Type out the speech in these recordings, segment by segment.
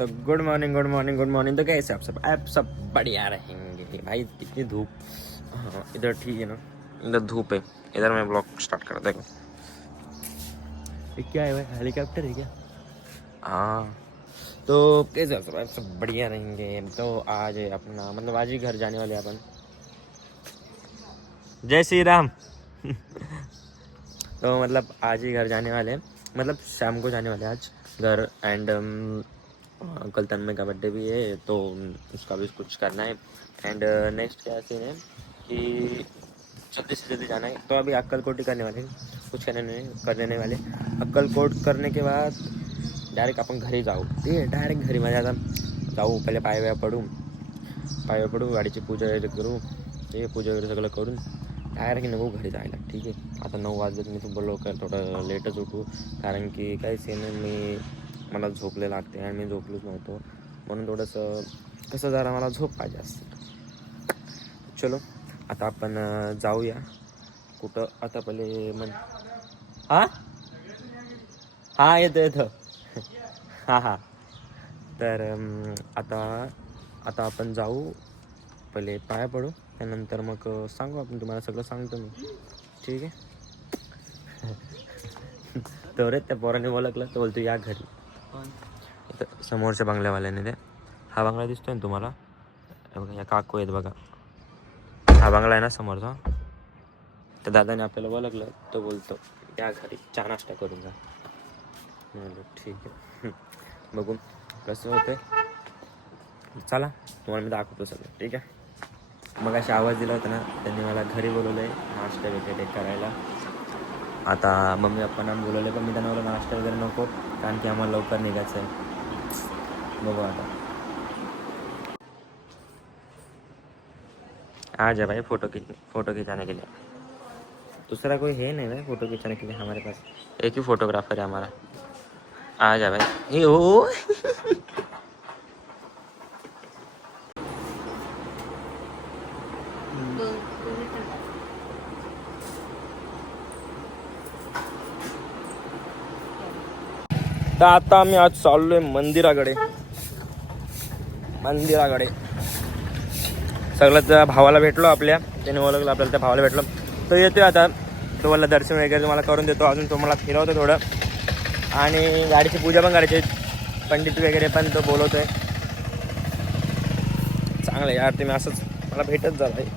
तो good morning good morning good morning. तो कैसे आप सब बढ़िया रहेंगे भाई। कितनी धूप। हाँ इधर ठीक है ना, इधर धूप है। इधर मैं ब्लॉग स्टार्ट कर देखो। क्या है भाई, हेलीकॉप्टर है क्या? हाँ तो कैसे आप सब बढ़िया रहेंगे। तो आज अपना मतलब आज ही घर जाने वाले अपन। जय श्री राम। तो मतलब आज ही घर जाने वाले हैं, मतलब शाम को जाने वाले हैं आज घर। एंड कल तन्मय का बर्थडे भी है तो उसका भी कुछ करना है। एंड नेक्स्ट क्या सीन है कि जल्दी से जल्दी जाना है। तो अभी अक्कलकोट ही करने वाले हैं, कुछ करने वाले। अक्कलकोट करने के बाद डायरेक्ट अपन घर ही जाऊ। ठीक है, डायरेक्ट घरी माझ्या आता जाऊ। पहिले पाय पडू, गाडीची पूजा वगैरे करू। ठीक आहे, पूजा वगैरे सगळं करून डायरेक्ट नको घरी जायला. ठीक आहे, आता 9 वाजलेत. मी तू बोललो का थोडं लेटच उठू, कारण की काय सीन मला झोपले लागते आणि मी झोपलोच नव्हतो, म्हणून थोडंसं कसं जरा मला झोप पाहिजे असते. चलो आता आपण जाऊया कुठं. आता पहिले हां येतो हां तर आता आपण जाऊ, पहिले पाया पडू, त्यानंतर मग सांगू आपण, तुम्हाला सगळं सांगतो मी. ठीक आहे. तर त्या पोराने ओळखलं तर बोलतो या घरी. इथं समोरच्या बंगल्यावाल्याने ते हा बंगला दिसतोय ना तुम्हाला, बघा या काकू आहेत बघा. हा बंगला आहे ना समोरचा. तर दादाने आपल्याला ओळखलं तो बोलतो या घरी चहा नाश्ता करून जा. म्हणलं ठीक आहे. बघून कसं होतंय, चला तुम्हाला मी दाखवतो सगळं. ठीक आहे. मग अशी आवाज दिला होता ना, त्यांनी मला घरी बोलवलं आहे नाश्ता वगैरे करायला. आता मम्मी पप्पांना बोलवलं, पण मी त्यांना बोललो नाश्ता वगैरे नको, कारण की आम्हाला लवकर निघायचं आहे. बघू आता. आ जा भाई फोटो खिंचाने के लिए. दूसरा कोई है नहीं भाई फोटो खिंचाने के लिए, हमारे पास एक ही फोटोग्राफर है हमारा. आ जा भाई. ये ओ तर आता आम्ही आज चाललोय मंदिराकडे. सगळं त्या भावाला भेटलो आपल्या, त्याने ओळखलं आपल्याला, त्या भावाला भेटलो. तो येतोय आता, तुम्हाला दर्शन वगैरे तुम्हाला करून देतो. अजून तुम्हाला फिरवतो थोडं, आणि गाडीची पूजा पण करायची. पंडित वगैरे पण तो बोलवतोय. चांगलं यार, तुम्ही असंच मला भेटत जा भाई.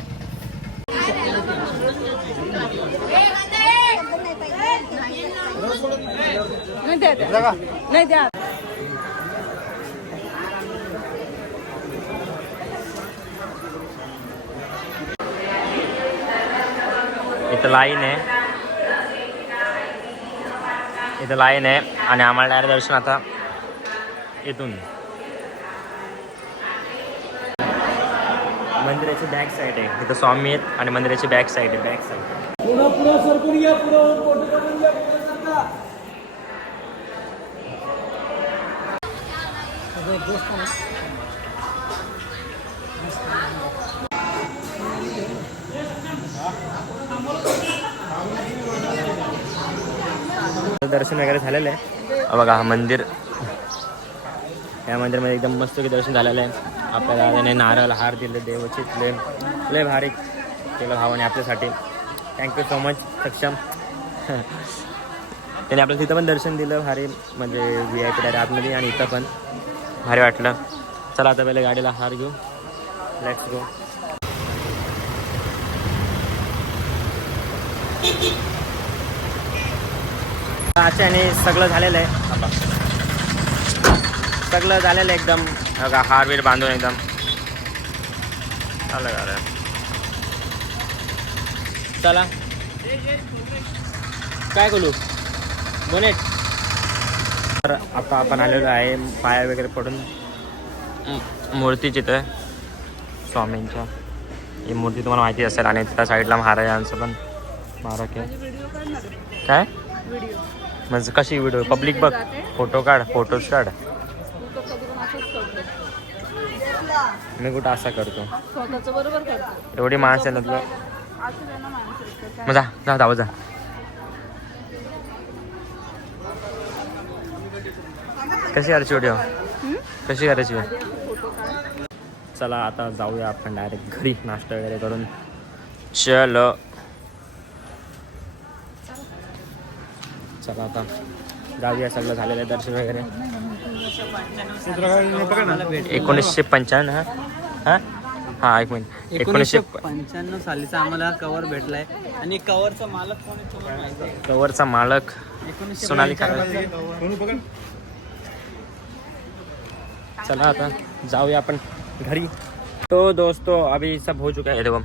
नाही द्या. इथं लाईन आहे आणि आम्हाला डायरेक्ट दर्शन आता इथून. मंदिराची बॅक साईड आहे, इथं स्वामी आहेत आणि मंदिराची बॅक साईड आहे. दर्शन वगैरे झालेलं आहे बघा. हा मंदिर, या मंदिरामध्ये एकदम मस्त दर्शन झालेलं आहे. आपल्याला त्याने नारळ हार दिले, देवाचे लय भारी केलं भावाने आपल्यासाठी. थँक्यू सो मच सक्षम. त्याने आपल्याला तिथं पण दर्शन दिलं भारी, म्हणजे VIP डायरेक्ट आतमध्ये, आणि इथं पण भारी वाटलं. चला आता पहिले गाडीला हार घेऊ. Let's go. आणि सगळं झालेलं आहे, सगळं झालेलं आहे एकदम. बघा हार बीर बांधून एकदम आलं. चला काय करू बोनेट. तर आता आपण आलेलो आहे पाया वगैरे पडून मूर्ती चित्र स्वामींच्या. ही मूर्ती तुम्हाला माहिती असेल, आणि त्या साईडला महाराजांचं पण स्मारक आहे. काय म्हणजे कशी व्हिडिओ पब्लिक बघ, फोटोज काढ. मी कुठं असा करतो, एवढी माणसं आहे ना. जा. कशी यार व्हिडिओ. कशी करायची? चला आता जाऊया आपण डायरेक्ट घरी नाश्ता वगैरे करून. चलो चला आता जाऊया. सगळं झालेलं आहे दर्शन वगैरे. 1995 हां हां एक मिनिट. 1995 सालीचा आम्हाला कवर भेटलाय. आणि कवरचा मालक कोण आहे तुम्हाला माहिती आहे? कवरचा मालक सोनाली खा. चला आता जाऊया अपन घरी. तो दोस्तों अभी सब हो चुका है. देखो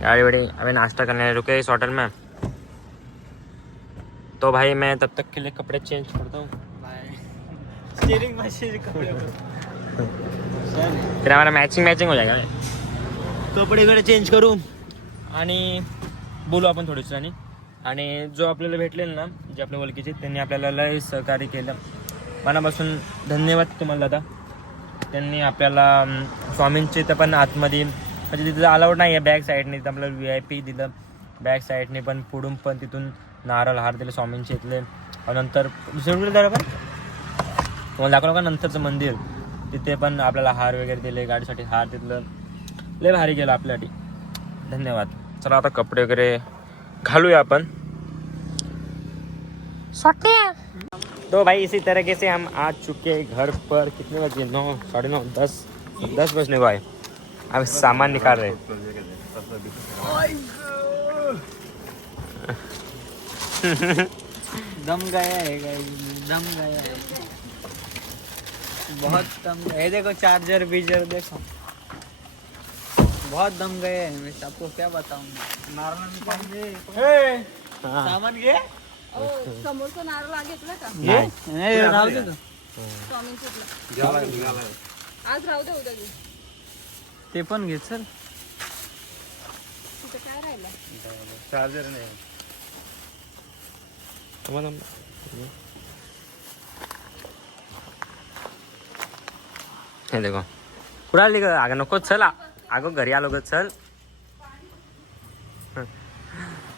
गाड़ी वाड़ी अभी नाश्ता करने रुके इस होटल में. तो भाई मैं तब तक के लिए कपड़े चेंज करता हूँ. स्टीयरिंग मशीन कपड़े फिर हमारा मैचिंग हो जाएगा. कपडे कडे चेंज करू आणि बोलू आपण थोडीशी. आणि जो आपल्याला भेटलेलं ना जे आपल्या ओळखीचे त्यांनी आपल्याला लय सहकार्य केलं. मनापासून धन्यवाद तुम्हाला दादा. त्यांनी आपल्याला स्वामींचे इथं पण आतमध्ये म्हणजे तिथं अलाउड नाही आहे बॅक साईडने. तिथं आपल्याला VIP दिलं बॅक साईडने पण. पुढून पण तिथून नारळ हार दिले स्वामींचे इथले. नंतर दुसरीकडे जरा पण तुम्हाला दाखवलं का नंतरचं मंदिर तिथे पण आपल्याला हार वगैरे दिले. गाडीसाठी हार तिथलं लय भारी केलं आपल्यासाठी. धन्यवाद. चला आता कपडे वगैरे घालूया अपन. तो भाई इसी तरीके से हम आ चुके घर पर. कितने बजे? 9 9:30 10 बजने को आए. अब सामान निकाल रहे. दम गया है दम गया है बहुत दम गया है. देखो चार्जर बीजर देखो बहुत दम गए हैं. मैं आपको क्या बताऊं. सामान घे. समोरचं नारळ घेतलं का? नाही राहू दे तो. स्वामींचं आज राहू दे उद्या घे. ते पण घे चल. तिथं काय राहिलं? चार्जर नाही. हे देखो कुठं आली ग? अगं नको चल. अगं घरी आलो ग चल.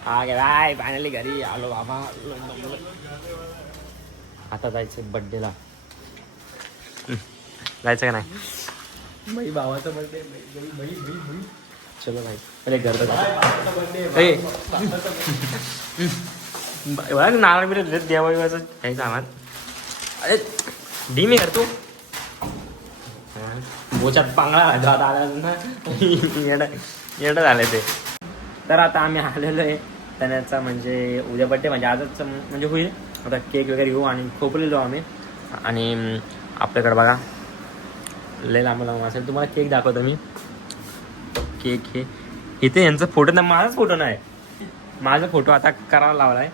आगे बाय फायनली घरी आलो बाबा. आता जायचं बड्डेला. जायचं का नाही? भाई भावाचा बर्थडे. चलो भाई अरे घर नारळ बिरळ देवाचं काही सामान. अरे डी मी करतो बोचात पांगळा येडं झालं ते. तर आता आम्ही आलेलो आहे त्याचा म्हणजे उद्या बड्डे म्हणजे आजच म्हणजे होईल. आता केक वगैरे घेऊ आणि खोपले जाऊ आम्ही. आणि आपल्याकडे बघा लय लांब असेल. तुम्हाला केक दाखवतो मी. केक हे इथे यांचा फोटो ना माझाच फोटो नाही. माझा फोटो आता करायला लावला आहे.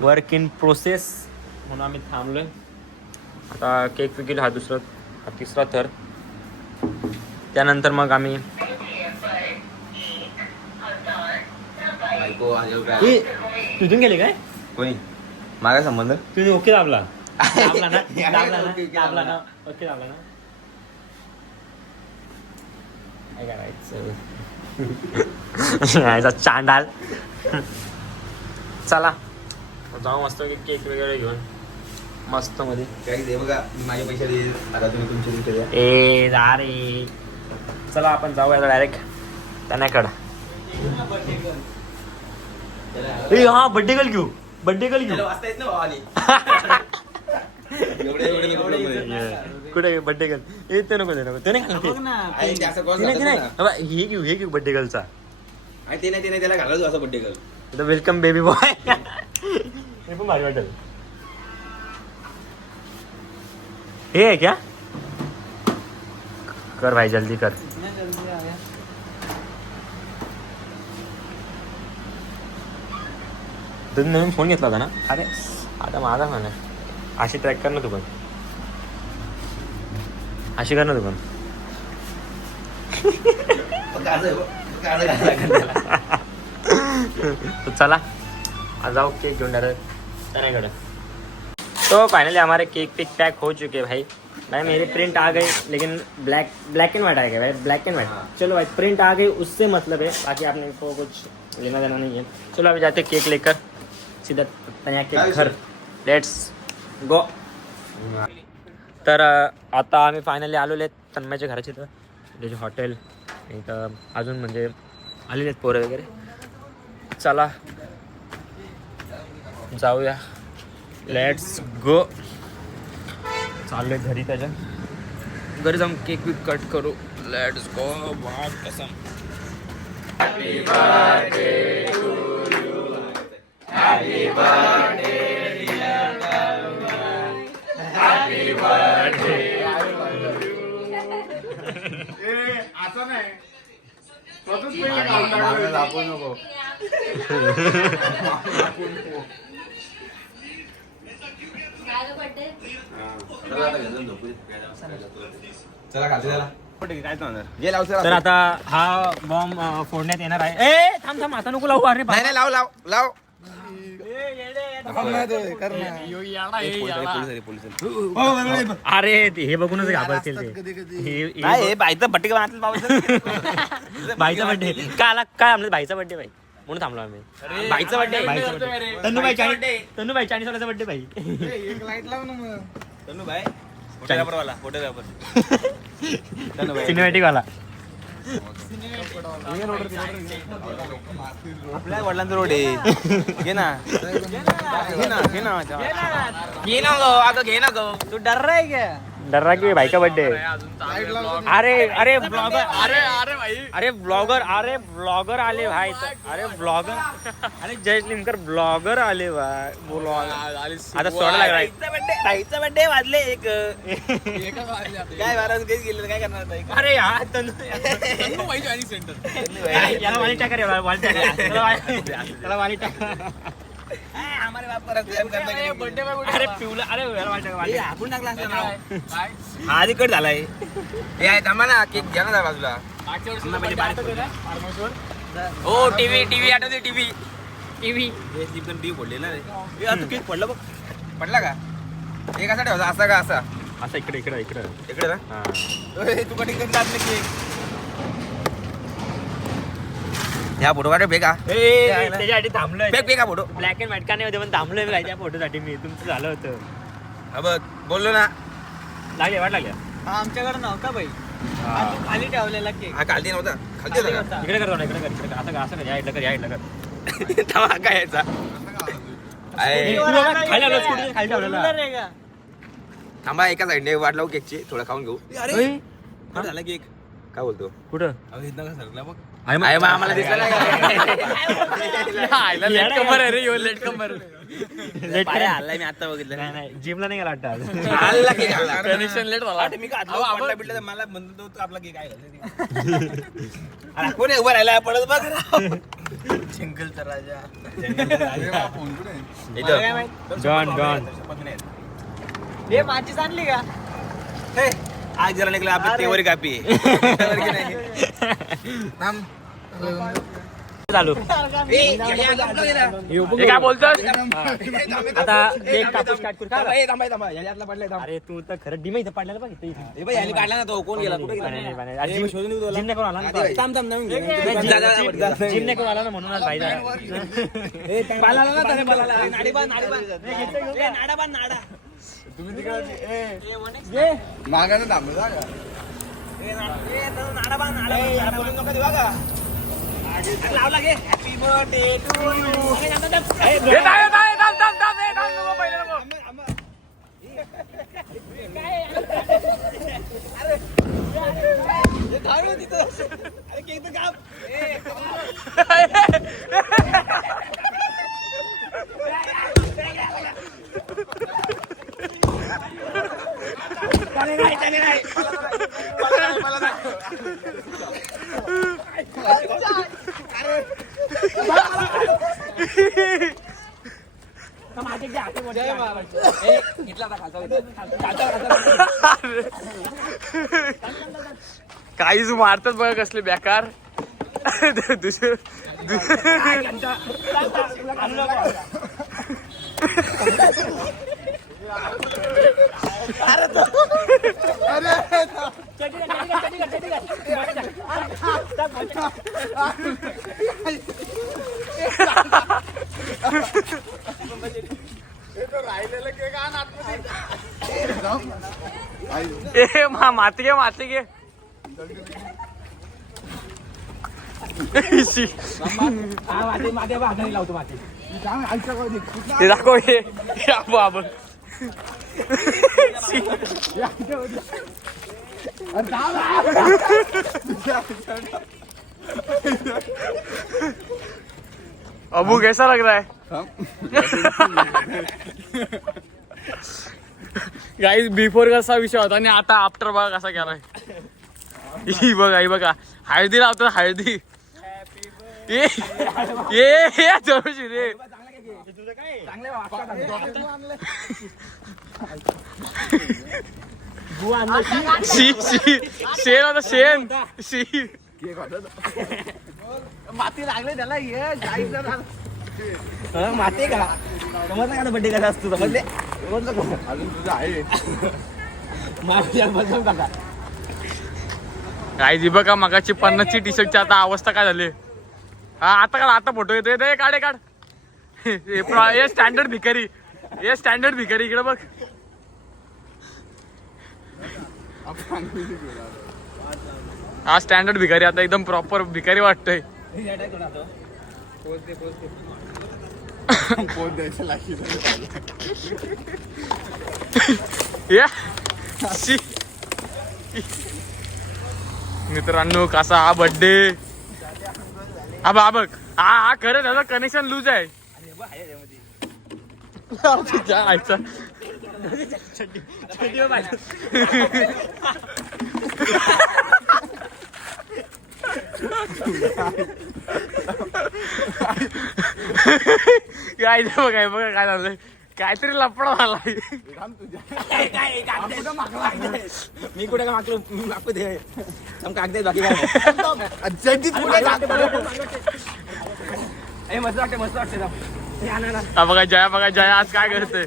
वर्क इन प्रोसेस म्हणून आम्ही थांबलो आहे. आता केक विकेल हा तिसरा थर. त्यानंतर मग आम्ही तिथून गेले काय कोणी माझा संबंध. तुम्ही ओके दाबला ना ओके दाबला ना. काय करायचं चांडाल. चला जाऊ मस्त केक वगैरे घेऊन मस्त मध्ये. काही दे बघा माझे पैसे दे. आता तुम्ही तुमचे द्या. ए जा रे. चला आपण जाऊया डायरेक्ट त्याच्याकडं. हा बड्डे गर्ल घेऊ. वाचता येत ना भावानी. कुठे बड्डे गर्ल ते नको ते नाही हे घेऊ बड्डे गर्लचा. ते नाही त्याला घालायचो असं birthday girl. Welcome baby boy. हे पण भारी वाटेल. हे आहे क्या? कर भाई जल्दी कर. तुम्ही नवीन फोन घेतला होता ना? अरे आता माझा फोन आहे. अशी ट्रॅक कर ना तू पण. अशी कर ना तू पण. तो चला जाओ केक ढूंढ रहे तनेगढ़। तो फाइनली हमारे केक पिक पैक हो चुके भाई। भाई मेरी प्रिंट आ गई लेकिन ब्लैक एंड वाइट आएगा भाई, ब्लैक एंड वाइट। चलो भाई प्रिंट आ गई उससे मतलब है, बाकी आपने को कुछ लेना देना नहीं है। चलो अभी जाते केक लेकर सीधा तनिया के घर, लेट्स गो। तर आता आम्ही फायनली आलेलो आहेत तन्मयच्या घराची तर त्याचे हॉटेल इथं अजून म्हणजे आलेले आहेत पोरं वगैरे. चला जाऊया, लेट्स गो. चाललोय घरी, त्याच्या घरी जाऊन केक विक कट करू. Let's go. वाट कसम. Happy birthday to you, happy birthday dear Tanmay, happy birthday. असं नाही नको. चला खाते त्याला जे लाव तर आता हा बॉम्ब फोडण्यात येणार आहे. ए थांब थांब, आता नको लावू. अरे नाही नाही लाव लाव लाव. अरे ते हे बघूनच घाबरतील ते. नाही बाईचा बट्टी बाईचा बर्थडे काय आमच्या बाईचा बर्थडे बाई म्हणून थांबलो आम्ही. बाईचा बर्थडे, तन्नूबाई चायनीजवाल्याचा बर्थडे बाई. एक लाईट लाव ना मग. तन्नू भाई फोटोग्राफरवाला फोटोग्राफर सिनेमॅटिक वाला. आपल्या वडिलांचा रोड आहे. घे ना घे ना घे ना घे ना गो. अगं घे ना गो. तू डर रहा है क्या? डर रहा की भाई का बर्थडे. अरे अरे ब्लॉगर, अरे ब्लॉगर, अरे ब्लॉगर आले भाई. अरे ब्लॉगर, अरे जय लिमकर ब्लॉगर आले भाई. आता सोडा लागला. बाईचा बड्डे वाजले एक काय बारा काही गेलं काय करणार आता? अरे यार याला वाली टाका रे, वाली टाका त्याला वाली टाका. हमारे बाप का बर्थडे अरे पिवला, अरे याला वाली टाका, वाली टाका. आपण टाकला असता नाव. आधी कट झालाय. हे आहे थांबा ना, केक घ्या ना बाजूला. हो टीव्ही आठवते टीव्ही टीव्ही पडले ना रे. तू केक पडला बघ. पडला का? हे कसा ठेवता, असा का असा? असं इकडे इकडे इकडे इकडे ना. हा. तू कटिंग करत जात नाही केक. ह्या फोटो काढ फेका. त्याच्यासाठी थांबलोय. फेक फेका फोटो. ब्लॅक अँड व्हाईट का नाही होते पण थांबलोय मी त्या फोटोसाठी. मी तुमचं झालं होतं. हा बघ बोललो ना. लागले वाट लागल्या. हा आमच्याकडे नव्हता बाई. हा तू खाली ठेवलेला केक. हा खालती नव्हता. खालती होता का? इकडे कर, इकडे कर, इकडे कर. असं कर, असं कर. या इकडे कर, या इकडे कर. थांबा काय यायचा आहे. खाली आलो, स्कूटी खाली ठेवलेला. रुलर आहे का? थांबा एका साईडने वाट लावू केकची. थोडा खाऊन घेऊ. अरे झाला केक. काय बोलतो? कुठं बघ. आहे मग? आहे मग आम्हाला दिसला नाही लेट कमर आहे रे, यो लेट कमर. लेट काय हल्लाय मी आता बघितलं. नाही नाही, जिमला नाही गेला वाटतं आज. हल्ला केक हल्ला. कनेक्शन लेट झाला. मी का पडला बिडला तर मला म्हणतो तो आपला केक आहे कोण उभं राहिला पडत बघ. जंगलचा राजा. Don don. हे माझीच आणली का? आज जरा निघला आपल्या तेवरी कापी. चालू. हे काय बोलतोस? आता एक कापूस काट करू का? अरे तू तर खरं डिमे इथं पडलेला बघ इथं. काढला ना तो कोण गेला कुठे नाही, नाही, नाही, आज जिम नाही करून आला ना. जिम नाही करून आला ना म्हणून आज भाई झाला. मागायला थांबलो का? लावला घे. Happy birthday to you. काहीच मारतात बघ कसले बेकार. राहिलेलं केक आण आतमध्ये. ए माती घे ते दाखव हे आपण अबू कैसा लग रहा है गाईज बिफोर कसा विषय होता आणि आता आफ्टर बघा कसा गेलाय ही बघा हळदी लावतात हळदी ये जवळची रे शेण होता शेण माती लागले त्याला माती का समजलं का बड्डे कसा असतो समजले अजून तुझं आहे काय जी बघा मगाची 50ची टी शर्टची आता अवस्था काय झाली हा आता फोटो येतोय दे काढ हे स्टँडर्ड भिकारी इकडे बघ हा स्टँडर्ड भिकारी आता एकदम प्रॉपर भिकारी वाटतोय पोत द्यायचं लागेल मित्रांनो कसा हा बर्थडे हा बघ हा खरं त्याचं कनेक्शन लूज आहे आयचा काय बघा काय झालंय काहीतरी लफडा झालाय मी कुठे का मागलो मागू दे कागद बाकी काय मस्त वाटते हा बघा जया आज काय करतोय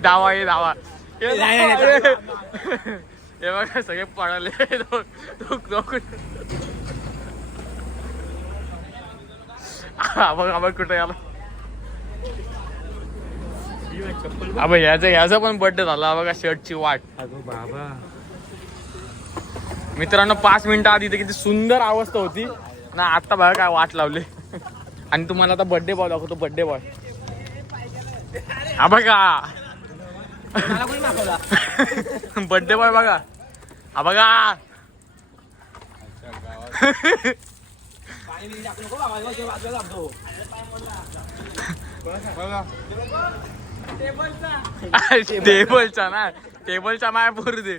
धावा हे बघा सगळे पडाले बघ कुठे आला अबे याचा पण बर्थडे झाला बघा शर्टची वाट बाबा मित्रांनो 5 मिनिटं आधी किती सुंदर अवस्था होती ना आता बघा काय वाट लावले आणि तुम्हाला आता बर्थडे बॉय दाखवतो बर्थडे बॉय हा बघा बर्थडे बॉय बघा हा बघा टेबलचा माया पोरू दे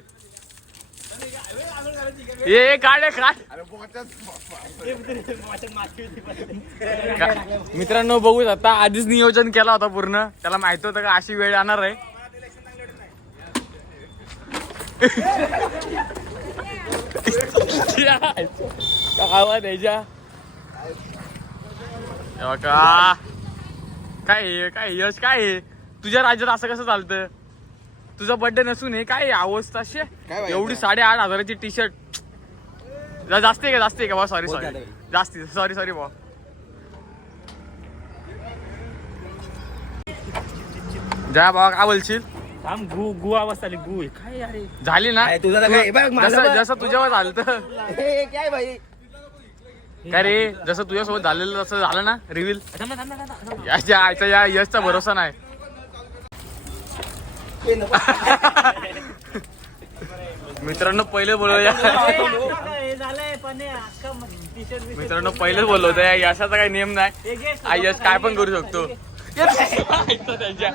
ये काढ मित्रांनो बघू आता आधीच नियोजन केला होता पूर्ण त्याला माहित होतं का अशी वेळ येणार आहे आवाज यायच्या काय यश काय तुझ्या राज्यात असं कसं चालतं तुझा बर्थडे नसून हे काय अवस्था अशी एवढी 8,500ची टी शर्ट जास्त आहे का बा सॉरी सॉरी बा जा बाबा काय बोलशील गु अवस्था गु काय अरे झाली ना जसं तुझ्यावर झालं काय भाई काय रे जसं तुझ्यासोबत झालेलं तसं झालं ना रिव्हील या यशचा भरोसा नाही मित्रांनो पहिले बोलवूया मित्रांनो पहिलेच बोलवतो यशाचा काही नियम नाही यश काय पण करू शकतो त्यांच्या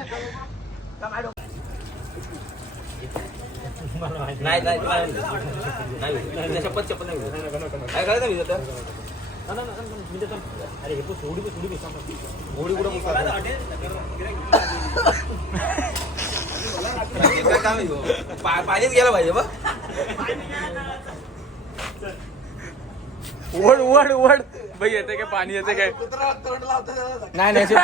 पाहिजेच गेला पाहिजे बघ ओढ ओढ ओढ बाई येते काय पाणी येते काय नाही नाही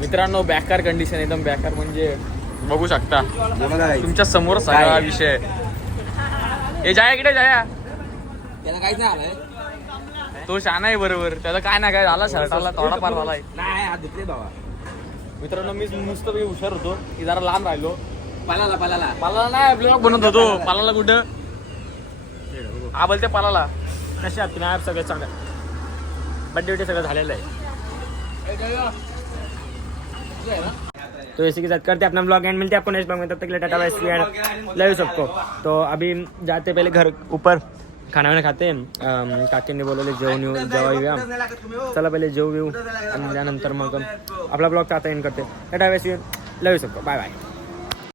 मित्रांनो बेकार कंडिशन एकदम बेकार म्हणजे बघू शकता तुमच्या समोर सगळा विषय हे जाया इकडे जाया त्याला काहीच नाही आलंय तो शाना आहे बरोबर त्याला काय ना काय झाला शर्टाला थोडाफार झालाय नाही हात दुखले बाबा मित्रांनो मी नुसतं काही हुशार होतो की जरा लांब राहिलो पालाला पालाला नाही आपल्याला बनत होतो पालाला कुठं हा बोलते पालाला कशा आहात तुम्ही सगळं चांगलं बड्डे बिड्डे सगळं झालेलं आहे तो इसी के साथ करते अपना ब्लॉग एंड मिलते हैं आपको नेक्स्ट ब्लॉग में, तब तक के लिए tata bye see and love you सबको. तो अभी जाते पहले घर ऊपर खाना वाना खाते काकींनी बोलवले जेवूया चला पहिले जेवू आणि त्यानंतर मग आपला ब्लॉग आता एंड करते. Tata bye see love you सबको बाय बाय.